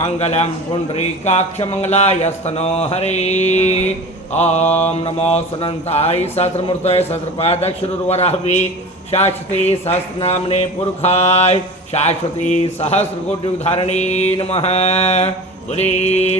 मंगलम पुंडरीकाक्ष मंगलायस्तनो हरे। ओम नमो सुनंताय सहस्रमूर्तये सहस्रपादक्षुर्वराहवे शाश्वती सहस्रनामने पुरुखाय शाश्वती सहस्रकोटि धारणे नमः। बोले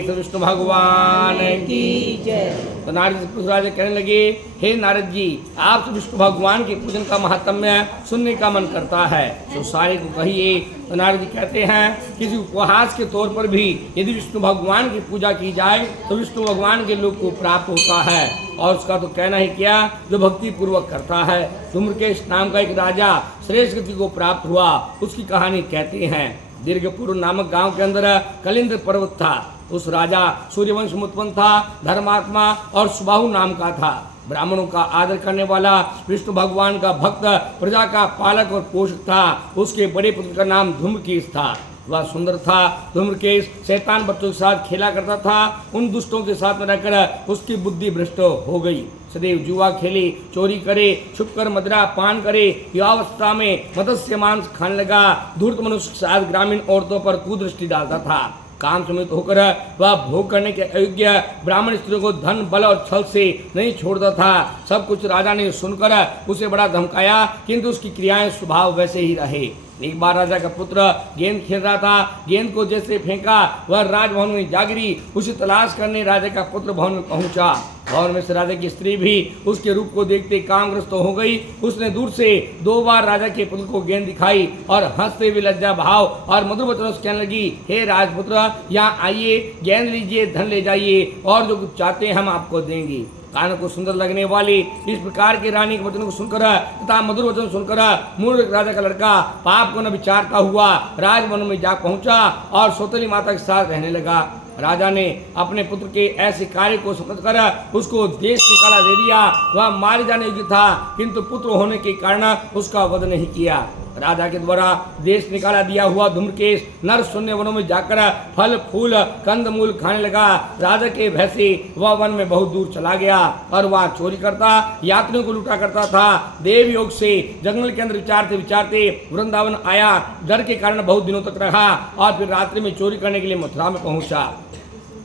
श्री विष्णु भगवान की जय। तो नारद राजा कहने लगे, हे नारद जी, आप तो विष्णु भगवान के पूजन का महात्म्य सुनने का मन करता है, तो सारे को कहिए। तो नारद जी कहते हैं, किसी उपहास के तौर पर भी यदि विष्णु भगवान की पूजा की जाए तो विष्णु भगवान के लोक को प्राप्त होता है। और उसका तो कहना ही क्या, जो भक्ति पूर्वक करता है। धूम्रकेश नाम का एक राजा श्रेष्ठ गति को प्राप्त हुआ, उसकी कहानी कहते हैं। दीर्घपुर नामक गांव के अंदर कलिंद पर्वत था। उस राजा सूर्यवंश में उत्पन्न था, धर्मात्मा और सुबाहु नाम का था। ब्राह्मणों का आदर करने वाला, विष्णु भगवान का भक्त, प्रजा का पालक और पोषक था। उसके बड़े पुत्र का नाम धूम्रकेश था। वह सुंदर था। धूम्रकेश शैतान बच्चों के साथ खेला करता था। उन दुष्टों के साथ में रहकर उसकी बुद्धि भ्रष्ट हो गई। सदैव जुआ खेले, चोरी करे, छुपकर मदिरा पान करे, युवावस्था में मत्स्य मांस खाने लगा। धूर्त मनुष्य के साथ ग्रामीण औरतों पर कुदृष्टि डालता था। काम समेत होकर वह भोग करने के अयोग्य ब्राह्मण स्त्रियों को धन, बल और छल से नहीं छोड़ता था। सब कुछ राजा ने सुनकर उसे बड़ा धमकाया, किंतु उसकी क्रियाएं स्वभाव वैसे ही रहे। एक बार राजा का पुत्र गेंद खेल रहा था। गेंद को जैसे फेंका वह राजभवन में जा गिरी। उसे तलाश करने राजा का पुत्र भवन में पहुंचा। भवन में से राजा की स्त्री भी उसके रूप को देखते कामग्रस्त हो गई। उसने दूर से 2 बार राजा के पुत्र को गेंद दिखाई और हंसते हुए लज्जा भाव और मधुर वचनों से कहने लगी, हे राजपुत्र, यहाँ आइए, गेंद लीजिए, धन ले जाइए और जो कुछ चाहते हैं हम आपको देंगे। कान को सुंदर लगने वाली इस प्रकार के रानी के वचन को सुनकर तथा मधुर वचन सुनकर मूर्ख राजा का लड़का पाप को न विचारता हुआ राजभवन में जा पहुंचा और सौतेली माता के साथ रहने लगा। राजा ने अपने पुत्र के ऐसे कार्य को समझकर उसको देश निकाला दे दिया। वह मारे जाने योग्य था, किंतु पुत्र होने के कारण उसका वध नहीं किया। राजा के द्वारा देश निकाला दिया हुआ धूम्रकेश नर शून्य वनों में जाकर फल फूल कंदमूल खाने लगा। राजा के भय से वह वन में बहुत दूर चला गया और वह चोरी करता, यात्रियों को लूटा करता था। देव योग से जंगल के अंदर विचारते विचारते वृंदावन आया। डर के कारण बहुत दिनों तक रहा और फिर रात्रि में चोरी करने के लिए मथुरा में पहुंचा।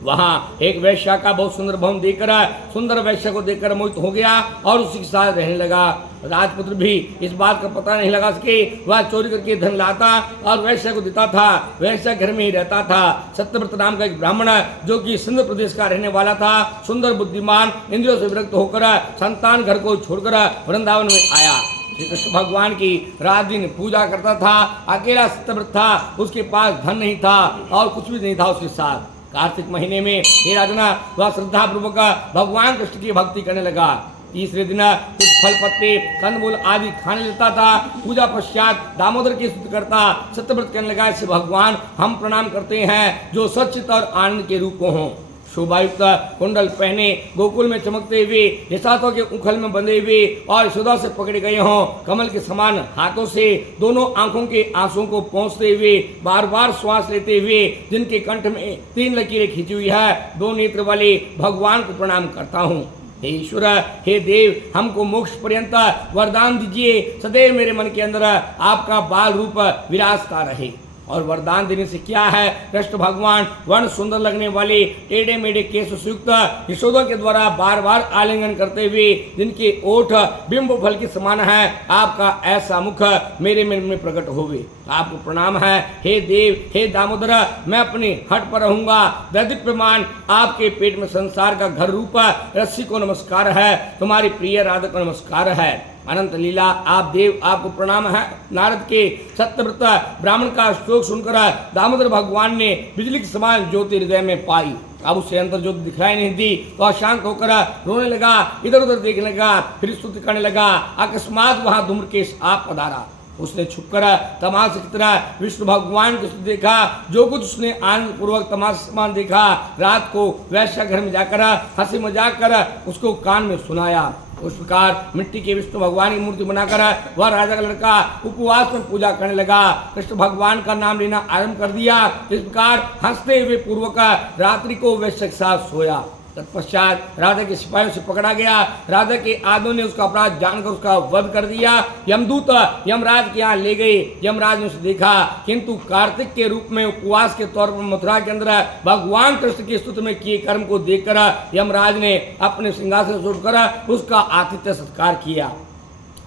वहाँ एक वैश्या का बहुत सुंदर भवन देखकर सुंदर वैश्या को देखकर मोहित हो गया और उसी के साथ रहने लगा। राजपुत्र भी इस बात का पता नहीं लगा सके। वह चोरी करके धन लाता और वैश्या को देता था। वैश्या घर में ही रहता था। सत्यव्रत नाम का एक ब्राह्मण जो कि सिंध प्रदेश का रहने वाला था, सुंदर बुद्धिमान, इंद्रियों से विरक्त होकर संतान घर को छोड़कर वृंदावन में आया। श्री कृष्ण भगवान की रात दिन पूजा करता था। अकेला सत्यव्रत था। उसके पास धन नहीं था और कुछ भी नहीं था उसके साथ। कार्तिक महीने में हे राजना वह श्रद्धा पूर्वक भगवान कृष्ण की भक्ति करने लगा। तीसरे दिन कुछ फल पत्ते कंदमूल आदि खाने लेता था। पूजा पश्चात दामोदर की स्तुति करता। सत्यव्रत कहने लगा, ऐसे भगवान हम प्रणाम करते हैं जो सच्चित और आनंद के रूप हों। शोभायुक्त कुंडल पहने, गोकुल में चमकते हुए, यशातों के उखल में बंधे हुए और यशोदा से पकड़े गए हों। कमल के समान हाथों से दोनों आंखों के आंसुओं को पोंछते हुए, बार बार श्वास लेते हुए, जिनके कंठ में 3 लकीरें खींची हुई है, 2 नेत्र वाले भगवान को प्रणाम करता हूँ। हे ईश्वर, हे देव, हमको मोक्ष पर्यंत वरदान दीजिए। सदैव मेरे मन के अंदर आपका बाल रूप विराजता रहे। और वरदान देने से क्या है, कृष्ण भगवान वर्ण सुंदर लगने वाले टेढ़े मेढ़े केश युक्त यशोदा के द्वारा बार बार आलिंगन करते हुए, जिनके ओठ बिंब फल के समान है, आपका ऐसा मुख मेरे मन में प्रकट होवे। आपको प्रणाम है हे देव, हे दामोदर, मैं अपने हट पर रहूंगा। दैदीप्यमान आपके पेट में संसार का घर रूप रस्सी को नमस्कार है। तुम्हारी प्रिय राधा को नमस्कार है। अनंत लीला आप देव, आपको प्रणाम है। नारद के सत्यव्रत ब्राह्मण का श्लोक सुनकर दामोदर भगवान ने बिजली के समान ज्योति हृदय में पाई। अब उसे अंतर ज्योति दिखलाई नहीं दी तो अशांत होकर रोने लगा, इधर उधर देखने लगा, फिर स्तुति करने लगा। अकस्मात वहां धूम्रकेश आप पधारा। उसने छुपकर तमाशे की तरह विष्णु भगवान को देखा। जो कुछ उसने आनंद पूर्वक तमाशा समान देखा, रात को वैश्या घर में जाकर हंसी मजाक कर उसको कान में सुनाया। उस प्रकार मिट्टी के विष्णु भगवान की मूर्ति बनाकर वह राजा का लड़का उपवास में पूजा करने लगा। कृष्ण भगवान का नाम लेना आरंभ कर दिया। इस प्रकार हंसते हुए पूर्वक रात्रि को वैश्य के साथ सोया। तत्पश्चात राधा के सिपाहियों से पकड़ा गया। राधा के आदमियों ने उसका अपराध जानकर उसका वध कर दिया। यमदूत यमराज के यहाँ ले गए। यमराज ने उसे देखा, किंतु कार्तिक के रूप में उपवास के तौर पर मथुरा के अंदर भगवान कृष्ण की स्तुति में किए कर्म को देखकर यमराज ने अपने सिंहासन से उठकर उसका आतिथ्य सत्कार किया,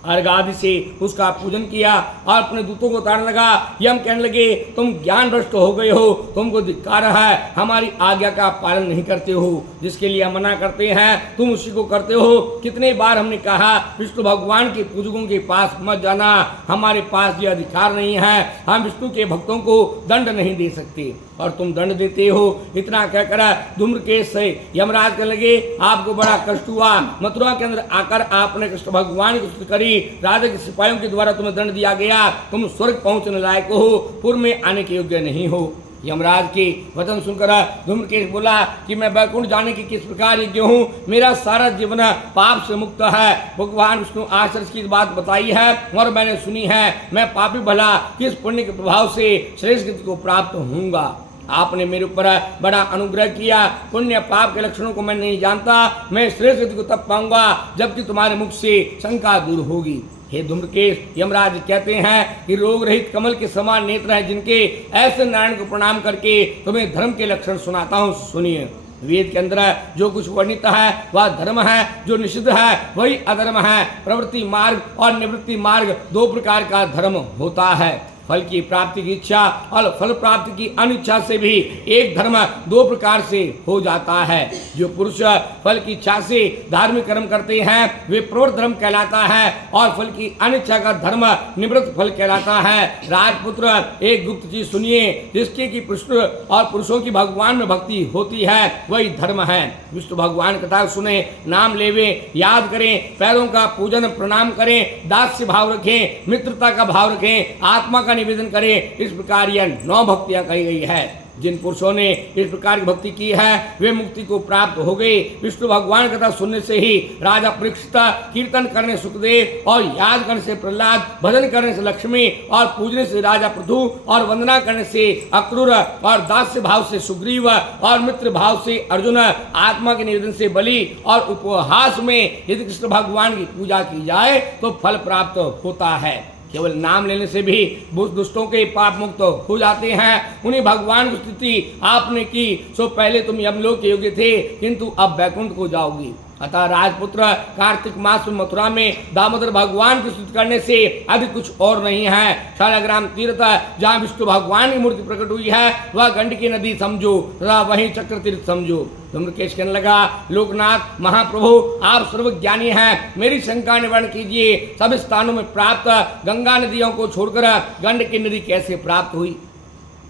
अर्घ आदि से उसका पूजन किया और अपने दूतों को उतारने लगा। यम कहने लगे, तुम ज्ञान भ्रष्ट हो गए हो, तुमको धिक्कार है, हमारी आज्ञा का पालन नहीं करते हो, जिसके लिए हम मना करते हैं तुम उसी को करते हो। कितने बार हमने कहा विष्णु भगवान के पूजकों के पास मत जाना, हमारे पास ये अधिकार नहीं है, हम विष्णु के भक्तों को दंड नहीं दे सकते और तुम दंड देते हो। इतना कहकर धूम्रकेश से यमराज कहने लगे, आपको बड़ा कष्ट हुआ, मथुरा के अंदर आकर आपने कृष्ण भगवान की स्तुति करी, राजा के सिपाहियों के द्वारा तुम्हें दंड दिया गया, तुम स्वर्ग पहुंचने लायक हो, पूर्व में आने के योग्य नहीं हो। यमराज के वचन सुनकर धूम्रकेश बोला कि मैं बैकुंठ जाने की किस प्रकार योग्य हूँ, मेरा सारा जीवन पाप से मुक्त है। भगवान विष्णु आश्चर्य की बात बताई है और मैंने सुनी है, मैं पापी भला किस पुण्य के प्रभाव से श्रेष्ठ गति को प्राप्त होऊंगा। आपने मेरे ऊपर बड़ा अनुग्रह किया, पुण्य पाप के लक्षणों को मैं नहीं जानता, मैं श्रेष्ठ गति को तब पाऊंगा जबकि तुम्हारे मुख से शंका दूर होगी। हे धूम्रकेश, यमराज कहते हैं कि रोग रहित कमल के समान नेत्र हैं जिनके, ऐसे नारायण को प्रणाम करके तुम्हें धर्म के लक्षण सुनाता हूँ, सुनिए। वेद के अंदर जो कुछ वर्णित है वह धर्म है, जो निषिद्ध है वही अधर्म है। प्रवृत्ति मार्ग और निवृत्ति मार्ग दो प्रकार का धर्म होता है। फल की प्राप्ति की इच्छा और फल प्राप्ति की अनिच्छा से भी एक धर्म दो प्रकार से हो जाता है। जो पुरुष फल की इच्छा से धार्मिक कर्म करते हैं वे प्रवृत्त धर्म कहलाता है और फल की अनिच्छा का धर्म निवृत्त फल कहलाता है। राजपुत्र, एक गुप्त चीज सुनिए, जिसके की पुरुष और पुरुषों की भगवान में भक्ति होती है वही धर्म है। विष्णु भगवान कथा सुने, नाम लेवे, याद करें, पैरों का पूजन प्रणाम करें, दास्य भाव रखें, मित्रता का भाव रखें, आत्मा का निवेदन करें। इस प्रकार यह 9 भक्तियां कही गई है। जिन पुरुषों ने इस प्रकार की भक्ति की है वे मुक्ति को प्राप्त हो गए। विष्णु भगवान कथा सुनने से ही राजा परीक्षित, कीर्तन करने सुखदेव और याद करने से प्रहलाद, भजन करने से लक्ष्मी और पूजने से राजा पृथु और वंदना करने से अक्रूर और दास्य भाव से सुग्रीव और मित्र भाव से अर्जुन, आत्मा के निवेदन से बलि और उपहास में यदि कृष्ण भगवान की पूजा की जाए तो फल प्राप्त होता है। केवल नाम लेने से भी दुष्टों के पाप मुक्त हो जाते हैं। उन्हीं भगवान की स्तुति आपने की सो पहले तुम यमलोक के योग्य थे, किंतु अब बैकुंठ को जाओगी। अतः राजपुत्र, कार्तिक मास में मथुरा में दामोदर भगवान की स्तुति करने से अधिक कुछ और नहीं है। शालाग्राम तीर्थ जहाँ विष्णु भगवान की मूर्ति प्रकट हुई है वह गंडकी नदी समझो तथा वहीं चक्र तीर्थ समझो। धूम्रकेश कहने लगा, लोकनाथ महाप्रभु आप सर्वज्ञानी हैं, मेरी शंका निवारण कीजिए। सब स्थानों में प्राप्त गंगा नदियों को छोड़कर गंडकी नदी कैसे प्राप्त हुई?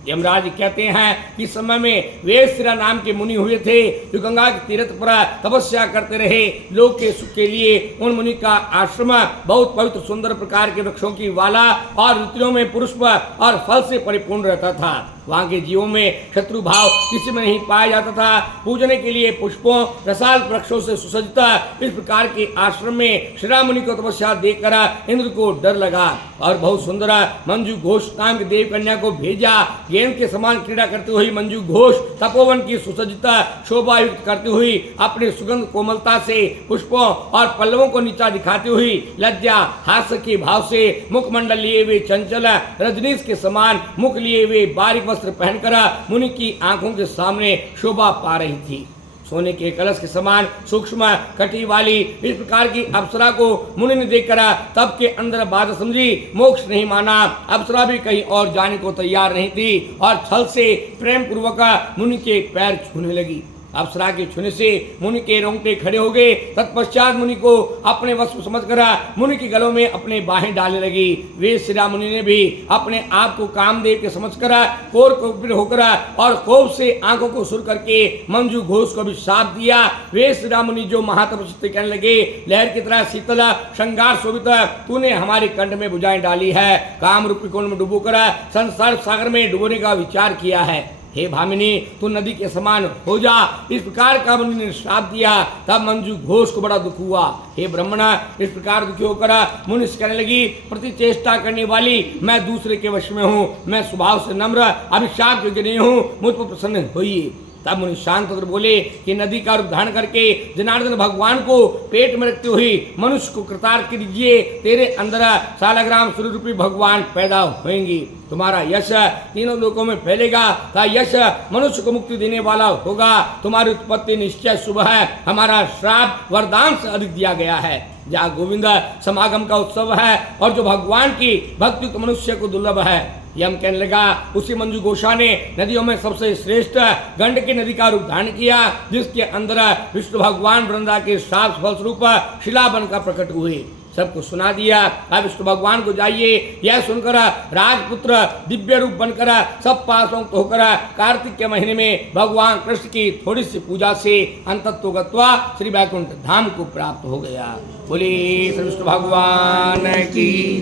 यमराज कहते हैं कि समय में वेश्या नाम के मुनि हुए थे जो गंगा के तीर्थ पर तपस्या करते रहे। लोक के सुख के लिए उन मुनि का आश्रम बहुत पवित्र सुंदर प्रकार के वृक्षों की वाला और ऋतुओं में पुष्प और फल से परिपूर्ण रहता था। वहाँ के जीवों में शत्रु भाव किसी में नहीं पाया जाता था। पूजने के लिए पुष्पों रसाल वृक्षों से सुसज्जित इस प्रकार के आश्रम में श्री मुनि को तपस्या देखकर इंद्र को डर लगा और बहुत सुंदर मंजू घोष नाम की देव कन्या को भेजा। गेंद के समान क्रीड़ा करती हुई मंजू घोष तपोवन की सुसज्जित शोभा युक्त करती हुई अपने सुगंध कोमलता से पुष्पों और पल्लवों को नीचा दिखाती हुई लज्जा हास्य के भाव से मुखमंडल लिए हुए चंचल रजनीश के समान मुख लिए हुए बारीक वस्त्र पहनकर मुनि की आंखों के सामने शोभा पा रही थी। सोने के कलश के समान सूक्ष्म कटी वाली इस प्रकार की अप्सरा को मुनि ने देखकर तब के अंदर बात समझी, मोक्ष नहीं माना। अप्सरा भी कहीं और जाने को तैयार नहीं थी और छल से प्रेम पूर्वक मुनि के पैर छूने लगी। अप्सरा के छूने से मुनि के रोंगटे खड़े हो गए। तत्पश्चात मुनि को अपने वश में समझकर मुनि के गलों में अपने बाहें डालने लगी। वे श्री मुनि ने भी अपने आप को कामदेव के समझकर कोर कोपित होकर और कोप से आंखों को सुर करके मंजू घोष को भी शाप दिया। वे श्री मुनि जो महातपस्वी कहने लगे, लहर की तरह शीतल श्रृंगार शोभित तूने हमारे कंठ में भुजाएं डाली है, काम रूपी कुंड में डुबोकर संसार सागर में डुबोने का विचार किया है। हे भामिनी, तू नदी के समान हो जा। इस प्रकार का मुनि ने श्राप दिया। तब मंजू घोष को बड़ा दुख हुआ। हे ब्राह्मण, इस प्रकार दुखी होकर मुनि कहने लगी, प्रति चेष्टा करने वाली मैं दूसरे के वश में हूँ, मैं स्वभाव से नम्र, अभिशाप योग्य नहीं हूँ, मुझ पर प्रसन्न होइए। तब मुनि शांत होकर बोले कि नदी का रूप धारण करके जनार्दन भगवान को पेट में रखते हुए मनुष्य को कृतार्थ कीजिए, तेरे अंदर सालग्राम सूर्य रूपी भगवान पैदा होंगे, तुम्हारा यश तीनों लोकों में फैलेगा, ता यश मनुष्य को मुक्ति देने वाला होगा, तुम्हारी उत्पत्ति निश्चय शुभ है, हमारा श्राप वरदान से अधिक दिया गया है। जहाँ गोविंद समागम का उत्सव है और जो भगवान की भक्ति को मनुष्य को दुर्लभ है। यम कहने लगा, उसी मंजू घोषा ने नदियों में सबसे श्रेष्ठ गंडकी नदी का रूप धारण किया, जिसके अंदर विष्णु भगवान वृंदा के सात फलस्वरूप शिला बनकर प्रकट हुए। सबको सुना दिया। अब विष्णु भगवान को जाइए, यह सुनकर राजपुत्र दिव्य रूप बनकर सब पासों होकर कार्तिक के महीने में भगवान कृष्ण की थोड़ी सी पूजा से अंतत्व गत्वा श्री वैकुंठ धाम को प्राप्त हो गया। बोले श्री विष्णु भगवान की।